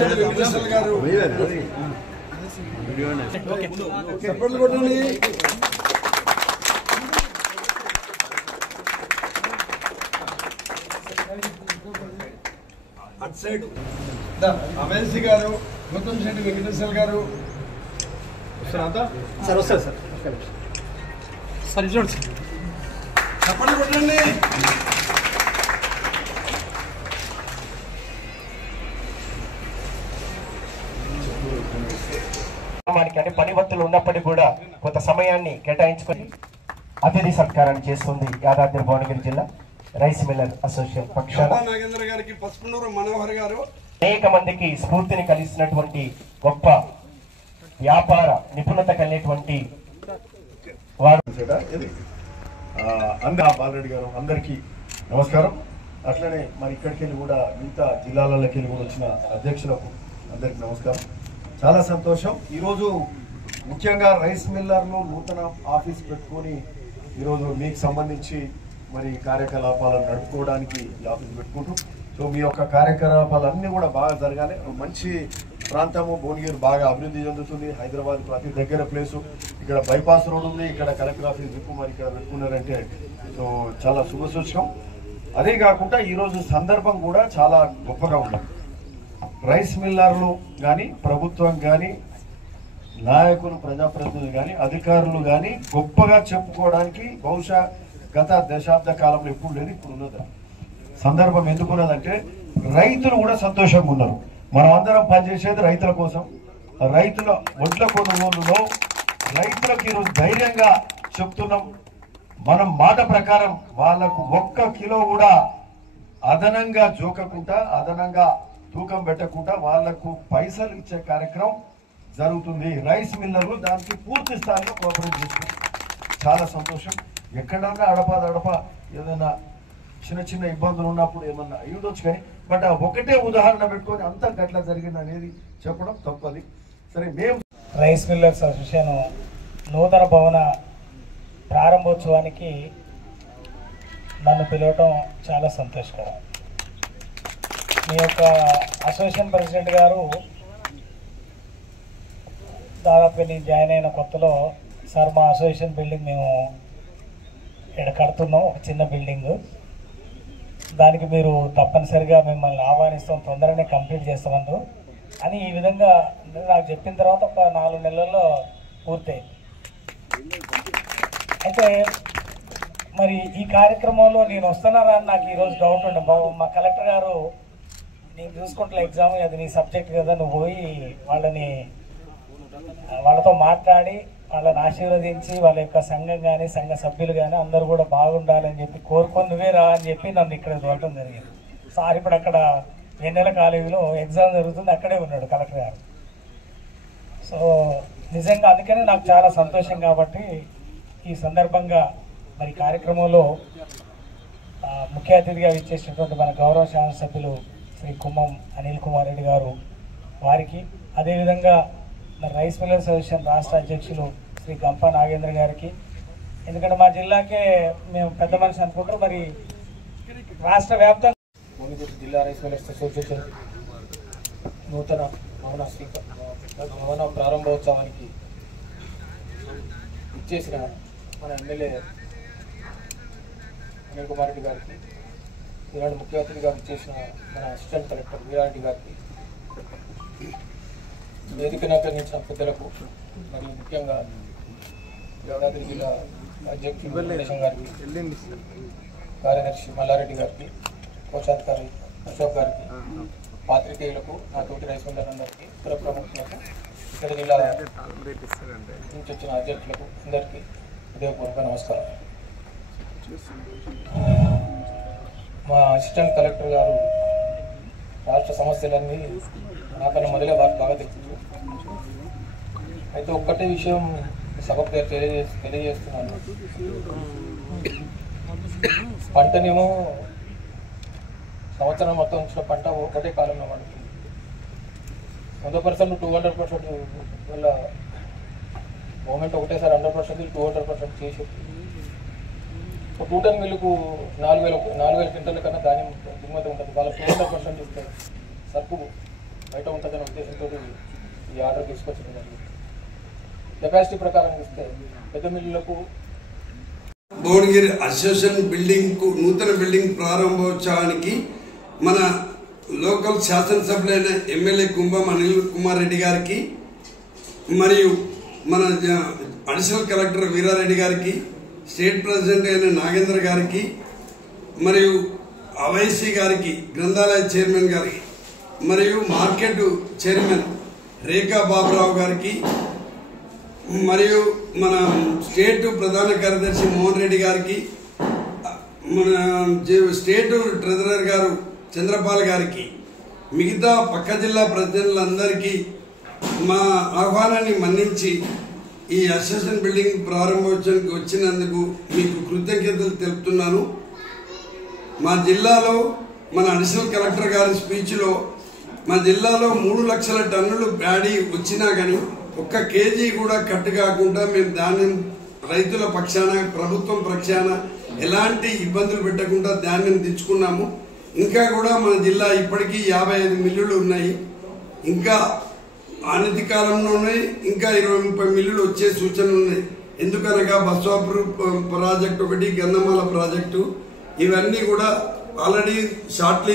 అటు సైడ్ అమేసి గారు, ముత్తంశెట్టి వెంకటేశ్వర గారు వస్తారా? సార్ వస్తారు సార్. సార్ చూడండి సార్, చప్పట్లు కొట్టండి. అంటే పని భత్తులు ఉన్నప్పటికీ కూడా కొంత సమయాన్ని కేటాయించుకొని అతిథి సత్కారాన్ని చేస్తుంది యాదాద్రి భువనగిరి జిల్లా రైస్ మిల్లర్ అసోసియేషన్ పక్షాన. నాగేంద్ర గారికి, పసుపునూరు మనోహర్ గారు అనేక మందికి స్ఫూర్తిని కలిగినటువంటి గొప్ప వ్యాపార నిపుణత కలిగినటువంటి వారు. బాలరెడ్డి గారు అందరికీ నమస్కారం. అట్లనే మరి ఇక్కడికి వెళ్ళి కూడా మిగతా జిల్లాలకి వెళ్ళి కూడా వచ్చిన అధ్యక్షులకు అందరికీ నమస్కారం. చాలా సంతోషం. ఈరోజు ముఖ్యంగా రైస్ మిల్లర్ను నూతన ఆఫీస్ పెట్టుకొని ఈరోజు మీకు సంబంధించి మరి కార్యకలాపాలను నడుపుకోవడానికి ఈ ఆఫీస్ పెట్టుకుంటూ, సో మీ యొక్క కార్యకలాపాలన్నీ కూడా బాగా జరగాలి. మంచి ప్రాంతము భువనగిరి బాగా అభివృద్ధి చెందుతుంది. హైదరాబాద్కు అతి దగ్గర ప్లేసు. ఇక్కడ బైపాస్ రోడ్ ఉంది, ఇక్కడ కలెక్టర్ ఆఫీస్ దిక్కు మరి ఇక్కడ పెట్టుకున్నారంటే సో చాలా శుభసూచకం. అదే కాకుండా ఈరోజు సందర్భం కూడా చాలా గొప్పగా ఉంది. రైస్ మిల్లర్లు కానీ, ప్రభుత్వం కానీ, నాయకులు, ప్రజాప్రతినిధులు కానీ, అధికారులు కానీ గొప్పగా చెప్పుకోవడానికి బహుశా గత దశాబ్ద కాలంలో ఎప్పుడు లేదు, ఇప్పుడు ఉన్నది. సందర్భం ఎందుకున్నదంటే రైతులు కూడా సంతోషంగా ఉన్నారు. మనం అందరం పనిచేసేది రైతుల కోసం. రైతుల ఒడ్ల కొనుగోలులో రైతులకు ఈరోజు ధైర్యంగా చెప్తున్నాం, మనం మాట ప్రకారం వాళ్లకు 1 కిలో కూడా అదనంగా జోకకుండా, అదనంగా తూకం పెట్టకుండా వాళ్లకు పైసలు ఇచ్చే కార్యక్రమం జరుగుతుంది. రైస్ మిల్లర్లు దానికి పూర్తి స్థాయిలో కోఆపరేట్ చేస్తుంది. చాలా సంతోషం. ఎక్కడన్నా అడప ఏదైనా చిన్న చిన్న ఇబ్బందులు ఉన్నప్పుడు ఏమన్నా అయ్యుండొచ్చు, కానీ బట్ ఒకటే ఉదాహరణ పెట్టుకొని అంతా గట్లా జరిగింది అనేది చెప్పడం తప్పది. సరే, మేము రైస్ మిల్లర్స్ అసోసియేషన్ నూతన భవన ప్రారంభోత్సవానికి నన్ను పిలవటం చాలా సంతోషకరం. మీ యొక్క అసోసియేషన్ ప్రెసిడెంట్ గారు దాదాపు నేను జాయిన్ అయిన కొత్తలో, సార్ మా అసోసియేషన్ బిల్డింగ్ మేము ఇక్కడ కడుతున్నాం, ఒక చిన్న బిల్డింగ్, దానికి మీరు తప్పనిసరిగా మిమ్మల్ని ఆహ్వానిస్తాం, తొందరనే కంప్లీట్ చేస్తామన్నారు అని ఈ విధంగా నాకు చెప్పిన తర్వాత ఒక 4 నెలల్లో పూర్తయింది. అయితే మరి ఈ కార్యక్రమంలో నేను వస్తున్నారా అని నాకు ఈరోజు డౌట్ ఉండే. మా కలెక్టర్ గారు, నేను చూసుకుంటున్న ఎగ్జామ్ అది నీ సబ్జెక్ట్ కదా, నువ్వు పోయి వాళ్ళతో మాట్లాడి వాళ్ళని ఆశీర్వదించి వాళ్ళ యొక్క సంఘం కానీ, సంఘ సభ్యులు కానీ అందరూ కూడా బాగుండాలని చెప్పి కోరుకొని నువ్వే రా అని చెప్పి నన్ను ఇక్కడ చూడటం జరిగింది. సార్ ఇప్పుడు అక్కడ వెన్నెల కాలేజీలో ఎగ్జామ్ జరుగుతుంది, అక్కడే ఉన్నాడు కలెక్టర్ గారు. సో నిజంగా అందుకనే నాకు చాలా సంతోషం. కాబట్టి ఈ సందర్భంగా మరి కార్యక్రమంలో ముఖ్య అతిథిగా ఇచ్చేసినటువంటి మన గౌరవ శాసనసభ్యులు శ్రీ కుమ్మం అనిల్ కుమార్ రెడ్డి గారు వారికి, అదేవిధంగా మరి రైస్ మిల్లర్స్ అసోసియేషన్ రాష్ట్ర అధ్యక్షులు శ్రీ గంప నాగేంద్ర గారికి, ఎందుకంటే మా జిల్లాకే మేము పెద్ద మనిషి అనుకుంటారు, మరి రాష్ట్ర వ్యాప్తంగా భువనగిరి జిల్లా రైస్ మిల్లర్స్ అసోసియేషన్ నూతన భవన ప్రారంభోత్సవానికి ఇచ్చేసిన మన ఎమ్మెల్యే అనిల్ కుమార్ రెడ్డి గారికి, ఈనాడు ముఖ్య అతిథిగా ఇచ్చేసిన మన అసిస్టెంట్ కలెక్టర్ వీరారెడ్డి గారికి, వేదికను అలంకరించిన పెద్దలకు, మరియు ముఖ్యంగా యాదాద్రి జిల్లా అధ్యక్షుడు వెంకటేశం గారికి, కార్యదర్శి మల్లారెడ్డి గారికి, కోశాధికారి అశోక్ గారికి, పాత్రికేయులకు, నా తోటి రైస్ మిల్లర్లందరికీ, ఇతర ప్రముఖులకు, ఇతర జిల్లా నుంచి వచ్చిన అధ్యక్షులకు అందరికీ హృదయపూర్వక నమస్కారం. మా అసిస్టెంట్ కలెక్టర్ గారు రాష్ట్ర సమస్యలన్నీ నాకన్నా మొదలే వారికి బాగా తెలుసు. అయితే ఒక్కటే విషయం సభకు తెలియజేస్తున్నాను. పంటనేమో సంవత్సరం మొత్తం వచ్చిన పంట ఒకటే కాలంలో పండుతుంది. 100% 200% వల్ల మూమెంట్ ఒకటేసారి 100% 200% చేసి టూటన్ మిల్లుకు 4,000 క్వింటల్ కన్నా ధాన్యం దిగుమతి ఉంటుంది. వాళ్ళు 200% ఇస్తారు. సరుకు బయట ఉంటుందనే ఉద్దేశంతో ఈ ఆర్డర్ తీసుకొచ్చడం జరిగింది. కెపాసిటీ ప్రకారం ఇస్తే పెద్ద మిల్లులకు భువనగిరి అసోసియేషన్ బిల్డింగ్ నూతన బిల్డింగ్ ప్రారంభోత్సవానికి మన లోకల్ శాసనసభ్యులైన ఎమ్మెల్యే కుంభం అనిల్ కుమార్ రెడ్డి గారికి మరియు మన అడిషనల్ కలెక్టర్ వీరారెడ్డి గారికి, స్టేట్ ప్రెసిడెంట్ అయిన నాగేంద్ర గారికి మరియు అవైసీ గారికి, గ్రంథాలయ చైర్మన్ గారికి మరియు మార్కెట్ చైర్మన్ రేఖా బాబురావు గారికి మరియు మన స్టేట్ ప్రధాన కార్యదర్శి మోహన్ రెడ్డి గారికి, మన స్టేట్ ట్రెజరర్ గారు చంద్రపాల్ గారికి, మిగతా పక్క జిల్లా ప్రతినిధులందరికీ మా ఆహ్వానాన్ని మన్నించి ఈ అసోసియేషన్ బిల్డింగ్ ప్రారంభోత్సవానికి వచ్చినందుకు మీకు కృతజ్ఞతలు తెలుపుతున్నాను. మా జిల్లాలో మన అడిషనల్ కలెక్టర్ గారి స్పీచ్లో మా జిల్లాలో 3 లక్షల టన్నులు ప్యాడీ వచ్చినా కానీ ఒక్క కేజీ కూడా కట్టు కాకుండా మేము ధాన్యం రైతుల పక్షాన, ప్రభుత్వం పక్షాన ఎలాంటి ఇబ్బందులు పెట్టకుండా ధాన్యం తెచ్చుకున్నాము. ఇంకా కూడా మన జిల్లా ఇప్పటికీ 55 మిల్లులు ఉన్నాయి. ఇంకా అనతి కాలంలోనే ఇంకా 20-30 మిల్లులు వచ్చే సూచనలు ఉన్నాయి. ఎందుకనగా బస్వాపూర్ ప్రాజెక్టు ఒకటి, గంధమాల ప్రాజెక్టు, ఇవన్నీ కూడా ఆల్రెడీ షార్ట్లీ